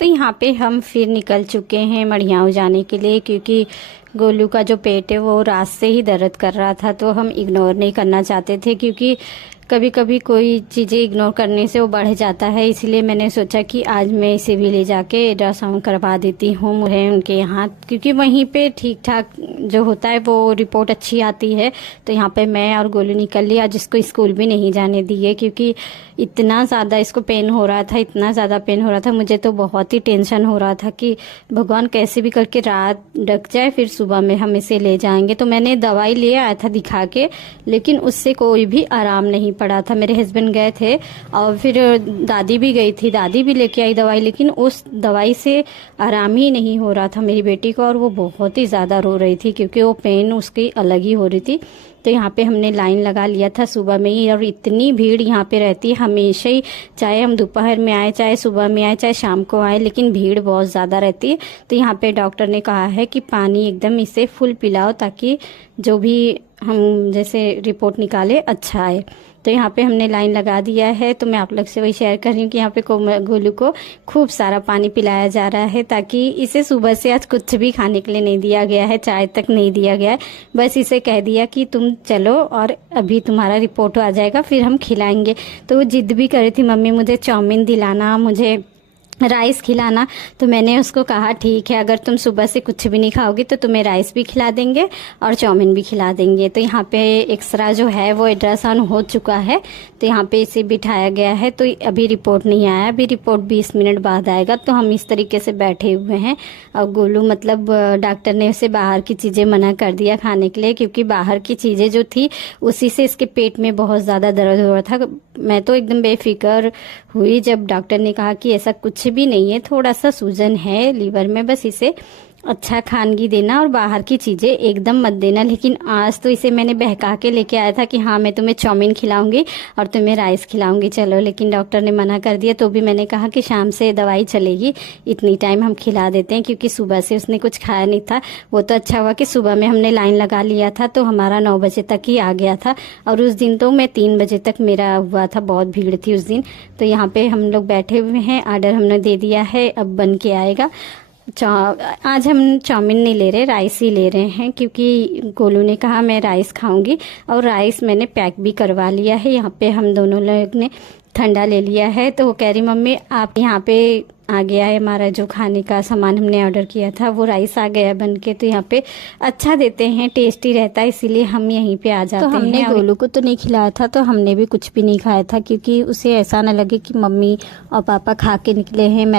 तो यहाँ पे हम फिर निकल चुके हैं मढ़ियाऊ जाने के लिए, क्योंकि गोलू का जो पेट है वो रात से ही दर्द कर रहा था। तो हम इग्नोर नहीं करना चाहते थे, क्योंकि कभी कभी कोई चीज़ें इग्नोर करने से वो बढ़ जाता है। इसलिए मैंने सोचा कि आज मैं इसे भी ले जाके अल्ट्रासाउंड करवा देती हूँ मुझे उनके यहाँ, क्योंकि वहीं पे ठीक ठाक जो होता है वो रिपोर्ट अच्छी आती है। तो यहाँ पे मैं और गोलू निकल लिया, जिसको स्कूल भी नहीं जाने दिए, क्योंकि इतना ज़्यादा इसको पेन हो रहा था, इतना ज़्यादा पेन हो रहा था। मुझे तो बहुत ही टेंशन हो रहा था कि भगवान कैसे भी करके रात ढक जाए, फिर सुबह में हम इसे ले जाएंगे। तो मैंने दवाई ले आया था दिखा के, लेकिन उससे कोई भी आराम नहीं पड़ा था। मेरे हस्बैंड गए थे और फिर दादी भी गई थी, दादी भी लेके आई दवाई, लेकिन उस दवाई से आराम ही नहीं हो रहा था मेरी बेटी को। और वो बहुत ही ज़्यादा रो रही थी, क्योंकि वो पेन उसकी अलग ही हो रही थी। तो यहाँ पे हमने लाइन लगा लिया था सुबह में ही, और इतनी भीड़ यहाँ पे रहती है हमेशा ही, चाहे हम दोपहर में आए, चाहे सुबह में आए, चाहे शाम को आए, लेकिन भीड़ बहुत ज़्यादा रहती है। तो यहाँ पे डॉक्टर ने कहा है कि पानी एकदम इसे फुल पिलाओ, ताकि जो भी हम जैसे रिपोर्ट निकाले अच्छा आए। तो यहाँ पे हमने लाइन लगा दिया है। तो मैं आप लोग से वही शेयर कर रही हूँ कि यहाँ पे गोलू को खूब सारा पानी पिलाया जा रहा है, ताकि इसे सुबह से आज कुछ भी खाने के लिए नहीं दिया गया है, चाय तक नहीं दिया गया है। बस इसे कह दिया कि तुम चलो और अभी तुम्हारा रिपोर्ट आ जाएगा, फिर हम खिलाएंगे। तो वो जिद भी कर रही थी, मम्मी मुझे चाउमीन दिलाना, मुझे राइस खिलाना। तो मैंने उसको कहा ठीक है, अगर तुम सुबह से कुछ भी नहीं खाओगी तो तुम्हें राइस भी खिला देंगे और चाउमीन भी खिला देंगे। तो यहाँ पे एक्सरा जो है वो अल्ट्रासाउंड हो चुका है, तो यहाँ पे इसे बिठाया गया है। तो अभी रिपोर्ट नहीं आया, अभी रिपोर्ट 20 मिनट बाद आएगा। तो हम इस तरीके से बैठे हुए हैं। और गोलू मतलब डॉक्टर ने उसे बाहर की चीज़ें मना कर दिया खाने के लिए, क्योंकि बाहर की चीज़ें जो थी उसी से इसके पेट में बहुत ज़्यादा दर्द हो रहा था। मैं तो एकदम बेफिक्र हुई जब डॉक्टर ने कहा कि ऐसा कुछ भी नहीं है, थोड़ा सा सूजन है लीवर में, बस इसे अच्छा खानगी देना और बाहर की चीज़ें एकदम मत देना। लेकिन आज तो इसे मैंने बहका के लेके आया था कि हाँ मैं तुम्हें चाउमीन खिलाऊंगी और तुम्हें राइस खिलाऊंगी, चलो। लेकिन डॉक्टर ने मना कर दिया। तो भी मैंने कहा कि शाम से दवाई चलेगी, इतनी टाइम हम खिला देते हैं, क्योंकि सुबह से उसने कुछ खाया नहीं था। वो तो अच्छा हुआ कि सुबह में हमने लाइन लगा लिया था, तो हमारा 9 बजे तक ही आ गया था। और उस दिन तो मैं 3 बजे तक मेरा हुआ था, बहुत भीड़ थी उस दिन। तो यहाँ पे हम लोग बैठे हुए हैं, ऑर्डर हमने दे दिया है, अब बन के आएगा। आज हम चाउमीन नहीं ले रहे, राइस ही ले रहे हैं, क्योंकि गोलू ने कहा मैं राइस खाऊंगी। और राइस मैंने पैक भी करवा लिया है। यहाँ पे हम दोनों लोग ने ठंडा ले लिया है। तो वो कह रही मम्मी आप यहाँ पे आ गया है हमारा जो खाने का सामान हमने ऑर्डर किया था, वो राइस आ गया बन के। तो यहाँ पे अच्छा देते हैं, टेस्टी रहता है, इसीलिए हम यहीं पे आ जाते हैं। तो हमने गोलू को तो नहीं खिलाया था, तो हमने भी कुछ भी नहीं खाया था, क्योंकि उसे ऐसा ना लगे कि मम्मी और पापा खा के निकले हैं, मैं